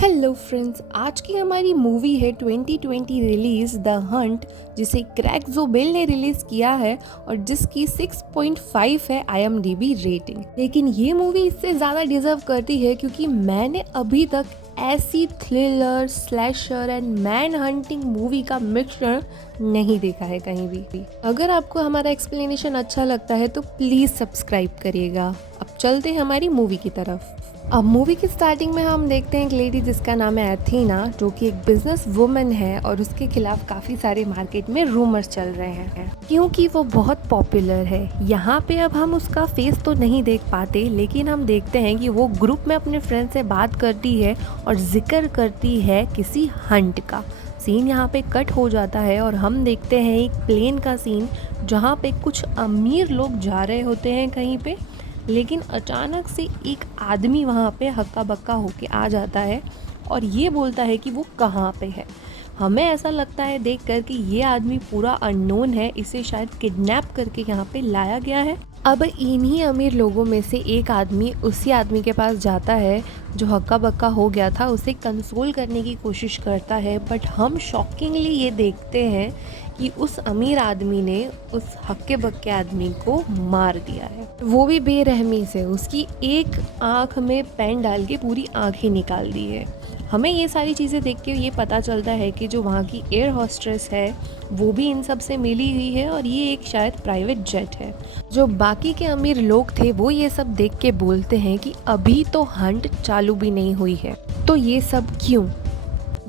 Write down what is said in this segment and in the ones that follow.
Hello friends, आज की हमारी मूवी है 2020 रिलीज द हंट, जिसे क्रैक जोबेल ने रिलीज किया है और जिसकी 6.5 है IMDb रेटिंग। लेकिन ये मूवी इससे ज़्यादा डिजर्व करती है क्योंकि मैंने अभी तक ऐसी thriller, slasher and man hunting movie का मिक्सचर नहीं देखा है कहीं भी। अगर आपको हमारा एक्सप्लेनेशन अच्छा लगता है तो प्लीज़ सब्सक्राइब करिएगा। अब चलते हैं हमारी मूवी की तरफ। अब मूवी की स्टार्टिंग में हम देखते हैं एक लेडी जिसका नाम है एथीना, जो कि एक बिजनेस वुमन है और उसके खिलाफ काफ़ी सारे मार्केट में रूमर्स चल रहे हैं क्योंकि वो बहुत पॉपुलर है। यहाँ पे अब हम उसका फेस तो नहीं देख पाते, लेकिन हम देखते हैं कि वो ग्रुप में अपने फ्रेंड से बात करती है और जिक्र करती है किसी हंट का। सीन यहाँ पे कट हो जाता है और हम देखते हैं एक प्लेन का सीन जहाँ पे कुछ अमीर लोग जा रहे होते हैं कहीं पे, लेकिन अचानक से एक आदमी वहाँ पे हक्का बक्का होके आ जाता है और ये बोलता है कि वो कहाँ पे है। हमें ऐसा लगता है देख कर कि ये आदमी पूरा अननोन है, इसे शायद किडनैप करके यहाँ पे लाया गया है। अब इन्हीं अमीर लोगों में से एक आदमी उसी आदमी के पास जाता है जो हक्का बक्का हो गया था, उसे कंसोल करने की कोशिश करता है। बट हम शॉकिंगली ये देखते हैं कि उस अमीर आदमी ने उस हक्के बक्के आदमी को मार दिया है, वो भी बेरहमी से। उसकी एक आंख में पेन डाल के पूरी आंख ही निकाल दी है। हमें ये सारी चीज़ें देख के ये पता चलता है कि जो वहाँ की एयर हॉस्टेस है वो भी इन सब से मिली हुई है और ये एक शायद प्राइवेट जेट है। जो बाकी के अमीर लोग थे वो ये सब देख के बोलते हैं कि अभी तो हंट चालू भी नहीं हुई है, तो ये सब क्यों?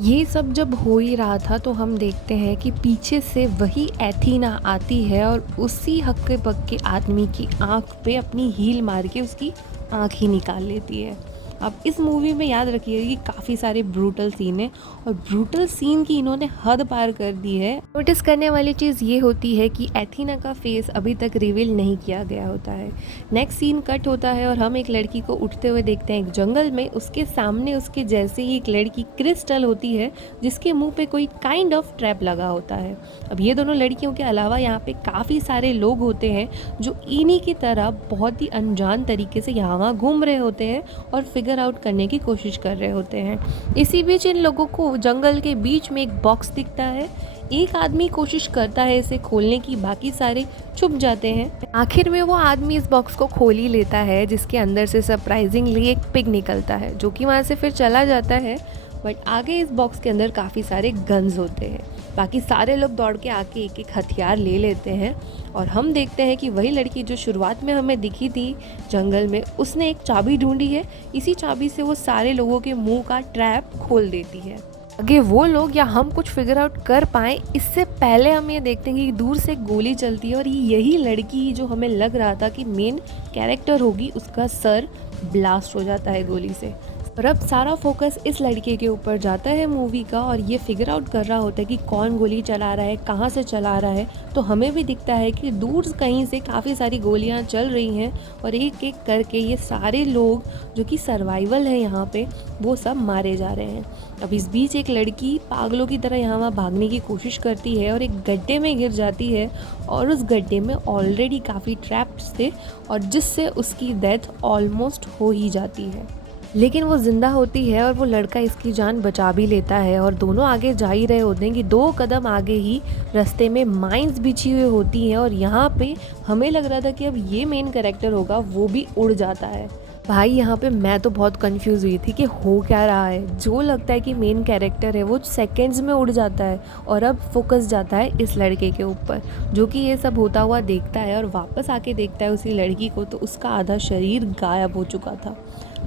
ये सब जब हो ही रहा था तो हम देखते हैं कि पीछे से वही एथीना आती है और उसी हक्के बक्के आदमी की आंख पे अपनी हील मार के उसकी आंख ही निकाल लेती है। अब इस मूवी में याद रखिएगा कि काफ़ी सारे ब्रूटल सीन है और ब्रूटल सीन की इन्होंने हद पार कर दी है। नोटिस करने वाली चीज़ ये होती है कि एथीना का फेस अभी तक रिवील नहीं किया गया होता है। नेक्स्ट सीन कट होता है और हम एक लड़की को उठते हुए देखते हैं एक जंगल में। उसके सामने उसके जैसे ही एक लड़की क्रिस्टल होती है जिसके मुंह पे कोई काइंड ऑफ ट्रैप लगा होता है। अब ये दोनों लड़कियों के अलावा यहाँ पे काफ़ी सारे लोग होते हैं जो इन्हीं की तरह बहुत ही अनजान तरीके से यहाँ घूम रहे होते हैं और फिगर आउट करने की कोशिश कर रहे होते हैं। इसी बीच इन लोगों को जंगल के बीच में एक बॉक्स दिखता है। एक आदमी कोशिश करता है इसे खोलने की, बाकी सारे छुप जाते हैं। आखिर में वो आदमी इस बॉक्स को खोल ही लेता है जिसके अंदर से सरप्राइजिंगली एक पिग निकलता है जो कि वहाँ से फिर चला जाता है। बट आगे इस बॉक्स के अंदर काफ़ी सारे गन्स होते हैं। बाकी सारे लोग दौड़ के आके एक एक हथियार ले लेते हैं और हम देखते हैं कि वही लड़की जो शुरुआत में हमें दिखी थी जंगल में, उसने एक चाबी ढूंढी है। इसी चाबी से वो सारे लोगों के मुंह का ट्रैप खोल देती है। आगे वो लोग या हम कुछ फिगर आउट कर पाएँ इससे पहले हम ये देखते हैं कि दूर से गोली चलती है और यही लड़की जो हमें लग रहा था कि मेन कैरेक्टर होगी, उसका सर ब्लास्ट हो जाता है गोली से। और अब सारा फोकस इस लड़के के ऊपर जाता है मूवी का और ये फिगर आउट कर रहा होता है कि कौन गोली चला रहा है, कहाँ से चला रहा है। तो हमें भी दिखता है कि दूर कहीं से काफ़ी सारी गोलियाँ चल रही हैं और एक एक करके ये सारे लोग जो कि सर्वाइवल है यहाँ पे, वो सब मारे जा रहे हैं। अब इस बीच एक लड़की पागलों की तरह यहाँ वहाँ भागने की कोशिश करती है और एक गड्ढे में गिर जाती है और उस गड्ढे में ऑलरेडी काफ़ी ट्रैप्स थे और जिससे उसकी डेथ ऑलमोस्ट हो ही जाती है। लेकिन वो जिंदा होती है और वो लड़का इसकी जान बचा भी लेता है और दोनों आगे जा ही रहे होते हैं कि 2 कदम आगे ही रास्ते में माइंस बिछी हुई होती हैं और यहाँ पे हमें लग रहा था कि अब ये मेन कैरेक्टर होगा, वो भी उड़ जाता है। भाई यहाँ पे मैं तो बहुत कंफ्यूज हुई थी कि हो क्या रहा है। जो लगता है कि मेन कैरेक्टर है वो सेकंड्स में उड़ जाता है और अब फोकस जाता है इस लड़के के ऊपर जो कि ये सब होता हुआ देखता है और वापस आके देखता है उसी लड़की को, तो उसका आधा शरीर गायब हो चुका था।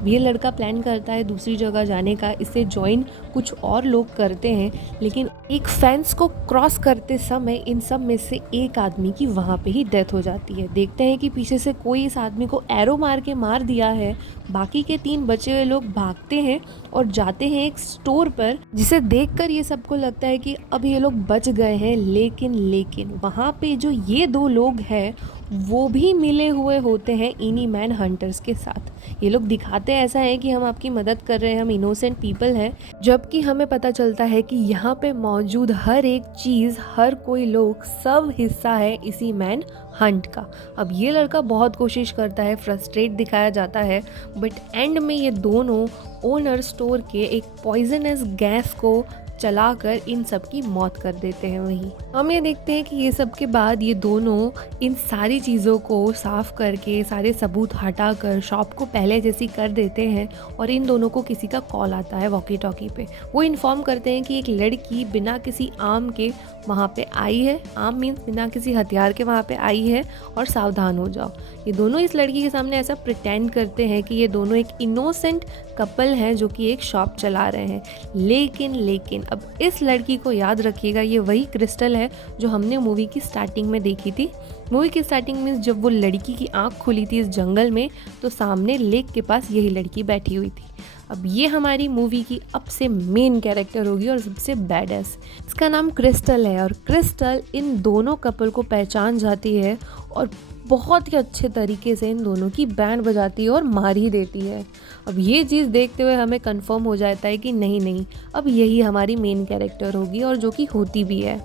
ये लड़का प्लान करता है दूसरी जगह जाने का, इसे ज्वाइन कुछ और लोग करते हैं, लेकिन एक फेंस को क्रॉस करते समय इन सब में से एक आदमी की वहाँ पे ही डेथ हो जाती है। देखते हैं कि पीछे से कोई इस आदमी को एरो मार के मार दिया है। बाकी के 3 बचे हुए लोग भागते हैं और जाते हैं एक स्टोर पर, जिसे देखकर ये सबको लगता है कि अब ये लोग बच गए हैं। लेकिन वहाँ पे जो ये 2 लोग हैं वो भी मिले हुए होते हैं इन्हीं मैन हंटर्स के साथ। ये लोग दिखाते ऐसा है कि हम आपकी मदद कर रहे हैं, हम इनोसेंट पीपल हैं, जबकि हमें पता चलता है कि यहाँ पे मौजूद हर एक चीज़, हर कोई लोग, सब हिस्सा है इसी मैन हंट का। अब ये लड़का बहुत कोशिश करता है, फ्रस्ट्रेट दिखाया जाता है, बट एंड में ये दोनों ओनर स्टोर के एक पॉइजनस गैस को चलाकर इन सब की मौत कर देते हैं। वहीं हम ये देखते हैं कि ये सब के बाद ये दोनों इन सारी चीज़ों को साफ करके, सारे सबूत हटाकर शॉप को पहले जैसी कर देते हैं। और इन दोनों को किसी का कॉल आता है वॉकी टॉकी पे। वो इन्फॉर्म करते हैं कि एक लड़की बिना किसी आर्म के वहाँ पे आई है, आर्म मीन्स बिना किसी हथियार के वहाँ पे आई है, और सावधान हो जाओ। ये दोनों इस लड़की के सामने ऐसा प्रिटेंड करते हैं कि ये दोनों एक इनोसेंट कपल हैं जो कि एक शॉप चला रहे हैं। लेकिन अब इस लड़की को याद रखिएगा, ये वही क्रिस्टल है जो हमने मूवी की स्टार्टिंग में देखी थी। मूवी की स्टार्टिंग में जब वो लड़की की आंख खुली थी इस जंगल में, तो सामने लेक के पास यही लड़की बैठी हुई थी। अब ये हमारी मूवी की अब से मेन कैरेक्टर होगी और सबसे बैडेस। इसका नाम क्रिस्टल है और क्रिस्टल इन दोनों कपल को पहचान जाती है और बहुत ही अच्छे तरीके से इन दोनों की बैंड बजाती है और मार ही देती है। अब ये चीज़ देखते हुए हमें कंफर्म हो जाता है कि नहीं, अब यही हमारी मेन कैरेक्टर होगी, और जो कि होती भी है।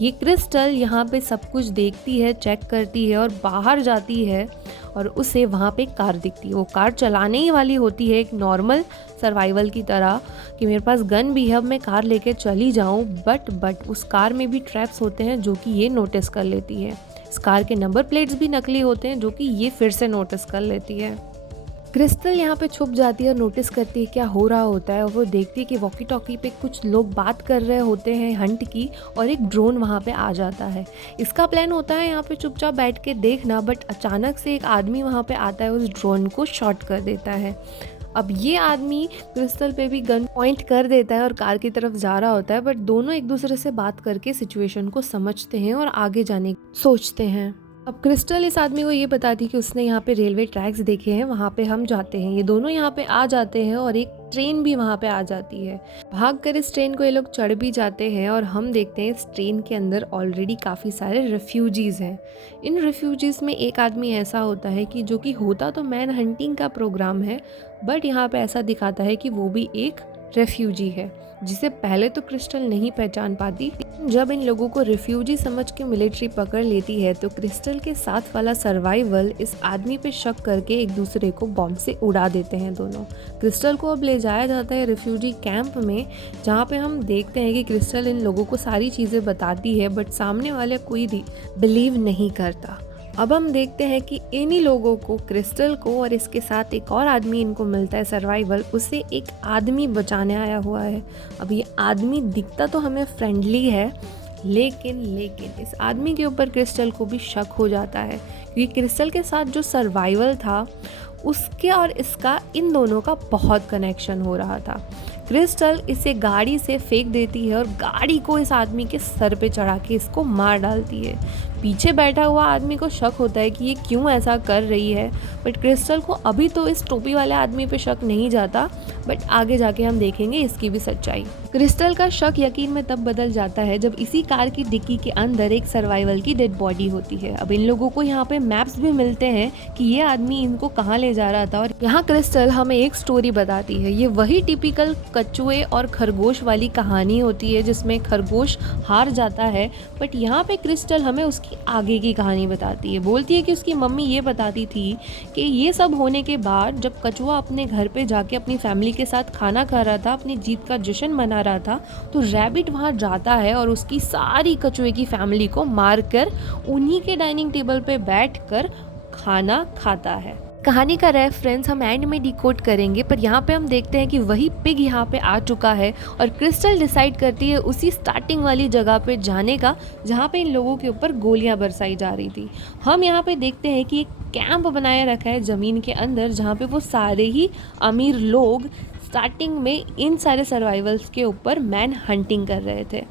ये क्रिस्टल यहाँ पे सब कुछ देखती है, चेक करती है और बाहर जाती है, और उसे वहाँ पे कार दिखती है। वो कार चलाने ही वाली होती है एक नॉर्मल सर्वाइवल की तरह, कि मेरे पास गन भी है, अब मैं कार लेके चली जाऊँ। बट उस कार में भी ट्रैप्स होते हैं जो कि ये नोटिस कर लेती है। इस कार के नंबर प्लेट्स भी नकली होते हैं जो कि ये फिर से नोटिस कर लेती है। क्रिस्टल यहाँ पे छुप जाती है और नोटिस करती है क्या हो रहा होता है, और वो देखती है कि वॉकी टॉकी पे कुछ लोग बात कर रहे होते हैं हंट की, और एक ड्रोन वहाँ पे आ जाता है। इसका प्लान होता है यहाँ पे चुपचाप बैठ के देखना, बट अचानक से एक आदमी वहाँ पे आता है, उस ड्रोन को शॉट कर देता है। अब ये आदमी क्रिस्टल पे भी गन पॉइंट कर देता है और कार की तरफ जा रहा होता है, बट दोनों एक दूसरे से बात करके सिचुएशन को समझते हैं और आगे जाने की सोचते हैं। अब क्रिस्टल इस आदमी को ये बताती कि उसने यहाँ पे रेलवे ट्रैक्स देखे हैं, वहाँ पे हम जाते हैं। ये दोनों यहाँ पे आ जाते हैं और एक ट्रेन भी वहाँ पे आ जाती है। भागकर इस ट्रेन को ये लोग चढ़ भी जाते हैं और हम देखते हैं इस ट्रेन के अंदर ऑलरेडी काफ़ी सारे रेफ्यूजीज़ हैं। इन रेफ्यूजीज़ में एक आदमी ऐसा होता है कि जो कि होता तो मैन हंटिंग का प्रोग्राम है, बट यहाँ पे ऐसा दिखाता है कि वो भी एक रेफ्यूजी है, जिसे पहले तो क्रिस्टल नहीं पहचान पाती। जब इन लोगों को रिफ्यूजी समझ के मिलिट्री पकड़ लेती है, तो क्रिस्टल के साथ वाला सर्वाइवल इस आदमी पे शक करके एक दूसरे को बॉम्ब से उड़ा देते हैं दोनों। क्रिस्टल को अब ले जाया जाता है रिफ्यूजी कैंप में, जहाँ पे हम देखते हैं कि क्रिस्टल इन लोगों को सारी चीज़ें बताती है, बट सामने वाले कोई बिलीव नहीं करता। अब हम देखते हैं कि इन्हीं लोगों को, क्रिस्टल को और इसके साथ एक और आदमी इनको मिलता है सर्वाइवल, उसे एक आदमी बचाने आया हुआ है। अब ये आदमी दिखता तो हमें फ्रेंडली है, लेकिन इस आदमी के ऊपर क्रिस्टल को भी शक हो जाता है, क्योंकि क्रिस्टल के साथ जो सर्वाइवल था उसके और इसका, इन दोनों का बहुत कनेक्शन हो रहा था। क्रिस्टल इसे गाड़ी से फेंक देती है और गाड़ी को इस आदमी के सर पे चढ़ा के इसको मार डालती है। पीछे बैठा हुआ आदमी को शक होता है कि ये क्यों ऐसा कर रही है, बट क्रिस्टल को अभी तो इस टोपी वाले आदमी पे शक नहीं जाता, बट आगे जाके हम देखेंगे इसकी भी सच्चाई। क्रिस्टल का शक यकीन में तब बदल जाता है जब इसी कार की डिक्की के अंदर एक सर्वाइवल की डेड बॉडी होती है। अब इन लोगों को यहाँ पे मैप्स भी मिलते हैं कि ये आदमी इनको कहाँ ले जा रहा था, और यहाँ क्रिस्टल हमें एक स्टोरी बताती है। ये वही टिपिकल कछुए और खरगोश वाली कहानी होती है जिसमें खरगोश हार जाता है, बट यहाँ पे क्रिस्टल हमें उसकी आगे की कहानी बताती है। बोलती है कि उसकी मम्मी ये बताती थी कि ये सब होने के बाद जब कछुआ अपने घर पे जाके अपनी फैमिली के साथ खाना खा रहा था, अपनी जीत का जश्न मना रहा था, तो रैबिट वहाँ जाता है और उसकी सारी कछुए की फैमिली को मारकर उन्हीं के डाइनिंग टेबल पे बैठकर खाना खाता है। कहानी का रेफरेंस हम एंड में डिकोड करेंगे, पर यहाँ पे हम देखते हैं कि वही पिग यहाँ पे आ चुका है और क्रिस्टल डिसाइड करती है उसी स्टार्टिंग वाली जगह पे जाने का जहाँ पे इन लोगों के ऊपर गोलियाँ बरसाई जा रही थी। हम यहाँ पे देखते हैं कि एक कैंप बनाया रखा है ज़मीन के अंदर, जहाँ पे वो सारे ही अमीर लोग स्टार्टिंग में इन सारे सर्वाइवल्स के ऊपर मैन हंटिंग कर रहे थे।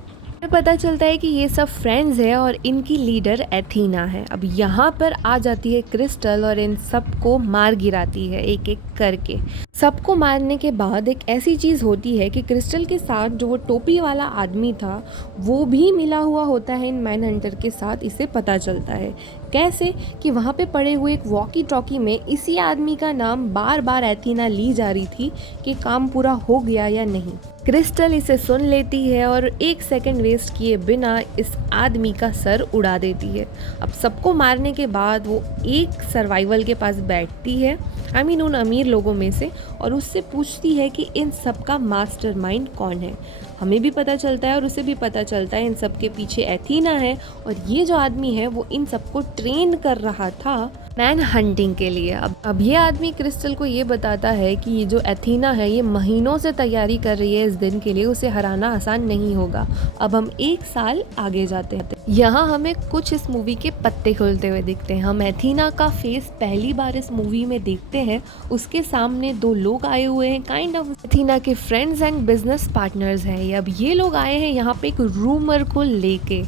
पता चलता है कि ये सब फ्रेंड्स है और इनकी लीडर एथीना है। अब यहाँ पर आ जाती है क्रिस्टल और इन सब को मार गिराती है एक एक करके। सबको मारने के बाद एक ऐसी चीज़ होती है कि क्रिस्टल के साथ जो वो टोपी वाला आदमी था वो भी मिला हुआ होता है इन मैन हंटर के साथ, इसे पता चलता है। कैसे कि वहाँ पे पड़े हुए एक वॉकी टॉकी में इसी आदमी का नाम बार बार एथीना ली जा रही थी कि काम पूरा हो गया या नहीं। क्रिस्टल इसे सुन लेती है और एक सेकंड वेस्ट किए बिना इस आदमी का सर उड़ा देती है। अब सबको मारने के बाद वो एक सर्वाइवल के पास बैठती है, उन अमीर लोगों में से, और उससे पूछती है कि इन सब का मास्टरमाइंड कौन है। हमें भी पता चलता है और उसे भी पता चलता है इन सब के पीछे एथीना है, और ये जो आदमी है वो इन सबको ट्रेन कर रहा था मैन हंटिंग के लिए। अब ये आदमी क्रिस्टल को ये बताता है कि ये जो एथीना है ये महीनों से तैयारी कर रही है इस दिन के लिए, उसे हराना आसान नहीं होगा। अब हम 1 साल आगे जाते हैं। यहाँ हमें कुछ इस मूवी के पत्ते खुलते हुए दिखते हैं। हम एथीना का फेस पहली बार इस मूवी में देखते हैं। उसके सामने 2 लोग आए हुए हैं, काइंड ऑफ एथीना के फ्रेंड्स एंड बिजनेस पार्टनर्स हैं। अब ये लोग आए हैं यहाँ पे एक रूमर को लेके।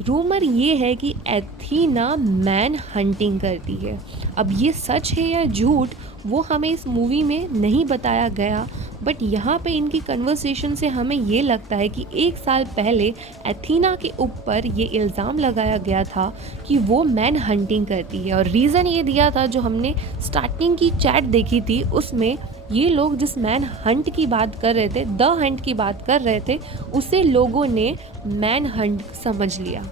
रूमर ये है कि एथीना मैन हंटिंग करती है। अब ये सच है या झूठ वो हमें इस मूवी में नहीं बताया गया, बट यहाँ पे इनकी कन्वर्सेशन से हमें ये लगता है कि 1 साल पहले एथीना के ऊपर ये इल्ज़ाम लगाया गया था कि वो मैन हंटिंग करती है। और रीज़न ये दिया था, जो हमने स्टार्टिंग की चैट देखी थी उसमें ये लोग जिस मैन हंट की बात कर रहे थे, द हंट की बात कर रहे थे, उसे लोगों ने मैन हंट समझ लिया।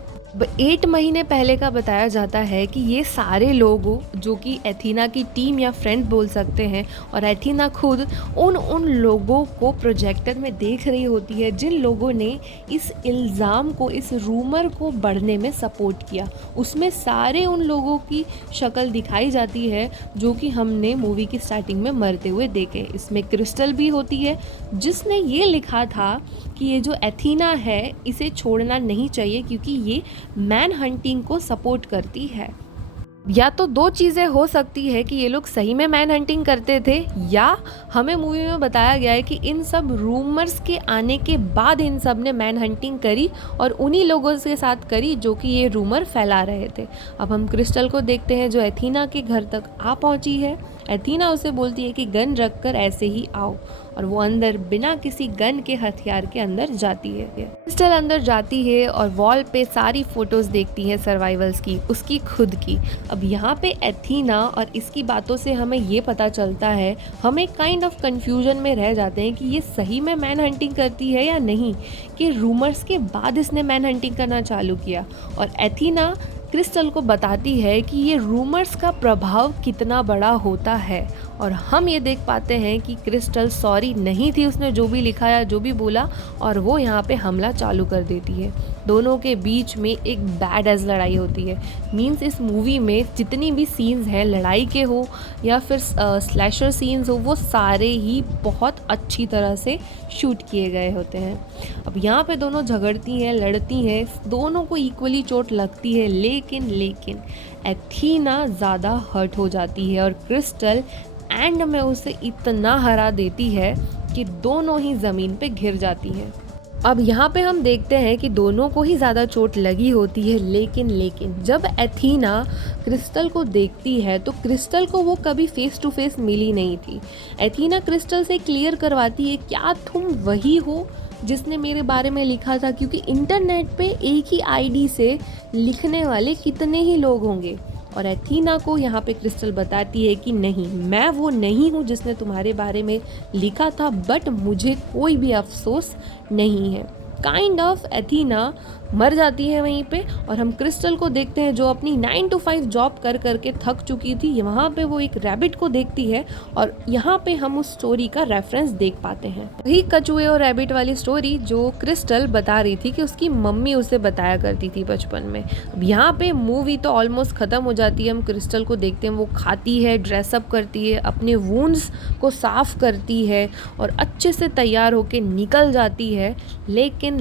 8 महीने पहले का बताया जाता है कि ये सारे लोग जो कि एथीना की टीम या फ्रेंड बोल सकते हैं, और एथीना खुद उन लोगों को प्रोजेक्टर में देख रही होती है जिन लोगों ने इस इल्ज़ाम को, इस रूमर को बढ़ने में सपोर्ट किया। उसमें सारे उन लोगों की शक्ल दिखाई जाती है जो कि हमने मूवी की स्टार्टिंग में मरते हुए देखे। इसमें क्रिस्टल भी होती है जिसने ये लिखा था कि ये जो एथीना है इसे छोड़ना नहीं चाहिए क्योंकि ये मैन हंटिंग को सपोर्ट करती है। या तो 2 चीज़ें हो सकती है कि ये लोग सही में मैन हंटिंग करते थे, या हमें मूवी में बताया गया है कि इन सब रूमर्स के आने के बाद इन सब ने मैन हंटिंग करी और उन्हीं लोगों के साथ करी जो कि ये रूमर फैला रहे थे। अब हम क्रिस्टल को देखते हैं जो एथीना के घर तक आ पहुंची है। एथीना उसे बोलती है कि गन रख कर ऐसे ही आओ, और वो अंदर बिना किसी गन के हथियार के अंदर जाती है। क्रिस्टल अंदर जाती है और वॉल पे सारी फोटोज़ देखती है सर्वाइवल्स की, उसकी खुद की। अब यहाँ पे एथीना और इसकी बातों से हमें ये पता चलता है, हम काइंड ऑफ कन्फ्यूजन में रह जाते हैं कि ये सही में मैन हंटिंग करती है या नहीं, कि रूमर्स के बाद इसने मैन हंटिंग करना चालू किया। और एथीना क्रिस्टल को बताती है कि ये रूमर्स का प्रभाव कितना बड़ा होता है, और हम ये देख पाते हैं कि क्रिस्टल सॉरी नहीं थी उसने जो भी लिखा या जो भी बोला, और वो यहाँ पे हमला चालू कर देती है। दोनों के बीच में एक बैड एज लड़ाई होती है। मींस इस मूवी में जितनी भी सीन्स हैं लड़ाई के हो या फिर स्लैशर सीन्स हो, वो सारे ही बहुत अच्छी तरह से शूट किए गए होते हैं। अब यहाँ पे दोनों झगड़ती हैं, लड़ती हैं, दोनों को इक्वली चोट लगती है, लेकिन एथीना ज़्यादा हर्ट हो जाती है और क्रिस्टल एंड में उसे इतना हरा देती है कि दोनों ही ज़मीन पे गिर जाती हैं। अब यहाँ पे हम देखते हैं कि दोनों को ही ज़्यादा चोट लगी होती है, लेकिन जब एथीना क्रिस्टल को देखती है तो क्रिस्टल को वो कभी फेस टू फेस मिली नहीं थी। एथीना क्रिस्टल से क्लियर करवाती है, क्या तुम वही हो जिसने मेरे बारे में लिखा था, क्योंकि इंटरनेट पे एक ही आईडी से लिखने वाले कितने ही लोग होंगे। और एथीना को यहाँ पे क्रिस्टल बताती है कि नहीं, मैं वो नहीं हूँ जिसने तुम्हारे बारे में लिखा था, बट मुझे कोई भी अफसोस नहीं है। काइंड ऑफ एथीना मर जाती है वहीं पे, और हम क्रिस्टल को देखते हैं जो अपनी 9 to 5 जॉब कर करके थक चुकी थी। वहाँ पे वो एक रैबिट को देखती है, और यहाँ पे हम उस स्टोरी का रेफरेंस देख पाते हैं, वही कछुए और रैबिट वाली स्टोरी जो क्रिस्टल बता रही थी कि उसकी मम्मी उसे बताया करती थी बचपन में। अब यहाँ पे मूवी तो ऑलमोस्ट ख़त्म हो जाती है। हम क्रिस्टल को देखते हैं, वो खाती है, ड्रेसअप करती है, अपने वुंड्स को साफ़ करती है और अच्छे से तैयार होके निकल जाती है। लेकिन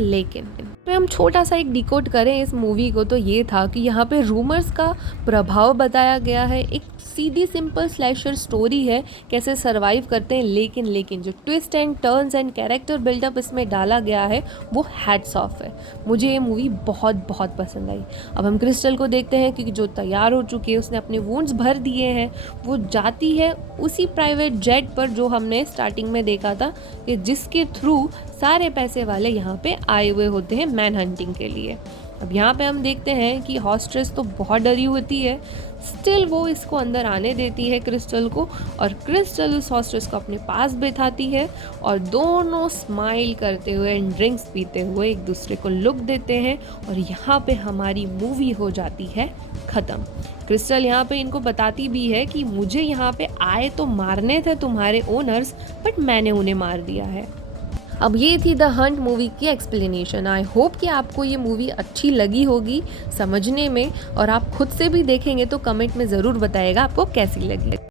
पे हम छोटा सा एक डिकोड करें इस मूवी को तो ये था कि यहाँ पे रूमर्स का प्रभाव बताया गया है। एक सीधी सिंपल स्लैशर स्टोरी है, कैसे सरवाइव करते हैं, लेकिन जो twist and turns and character buildup इसमें डाला गया है वो हैट्स ऑफ है। मुझे ये मूवी बहुत बहुत पसंद आई। अब हम क्रिस्टल को देखते हैं क्योंकि जो तैयार हो चुकी है, उसने अपने वुंड्स भर दिए हैं, वो जाती है उसी प्राइवेट जेट पर जो हमने स्टार्टिंग में देखा था कि जिसके थ्रू सारे पैसे वाले यहाँ पे आए हुए होते हैं मैन हंटिंग के लिए। अब यहाँ पे हम देखते हैं कि हॉस्ट्रेस तो बहुत डरी होती है, स्टिल वो इसको अंदर आने देती है क्रिस्टल को, और क्रिस्टल उस हॉस्ट्रेस को अपने पास बिठाती है और दोनों स्माइल करते हुए एंड ड्रिंक्स पीते हुए एक दूसरे को लुक देते हैं, और यहाँ पे हमारी मूवी हो जाती है ख़त्म। क्रिस्टल यहाँ पे इनको बताती भी है कि मुझे यहाँ पे आए तो मारने थे तुम्हारे ओनर्स, बट मैंने उन्हें मार दिया है। अब ये थी द हंट मूवी की एक्सप्लेनेशन। आई होप कि आपको ये मूवी अच्छी लगी होगी समझने में, और आप खुद से भी देखेंगे तो कमेंट में ज़रूर बताइएगा आपको कैसी लगी।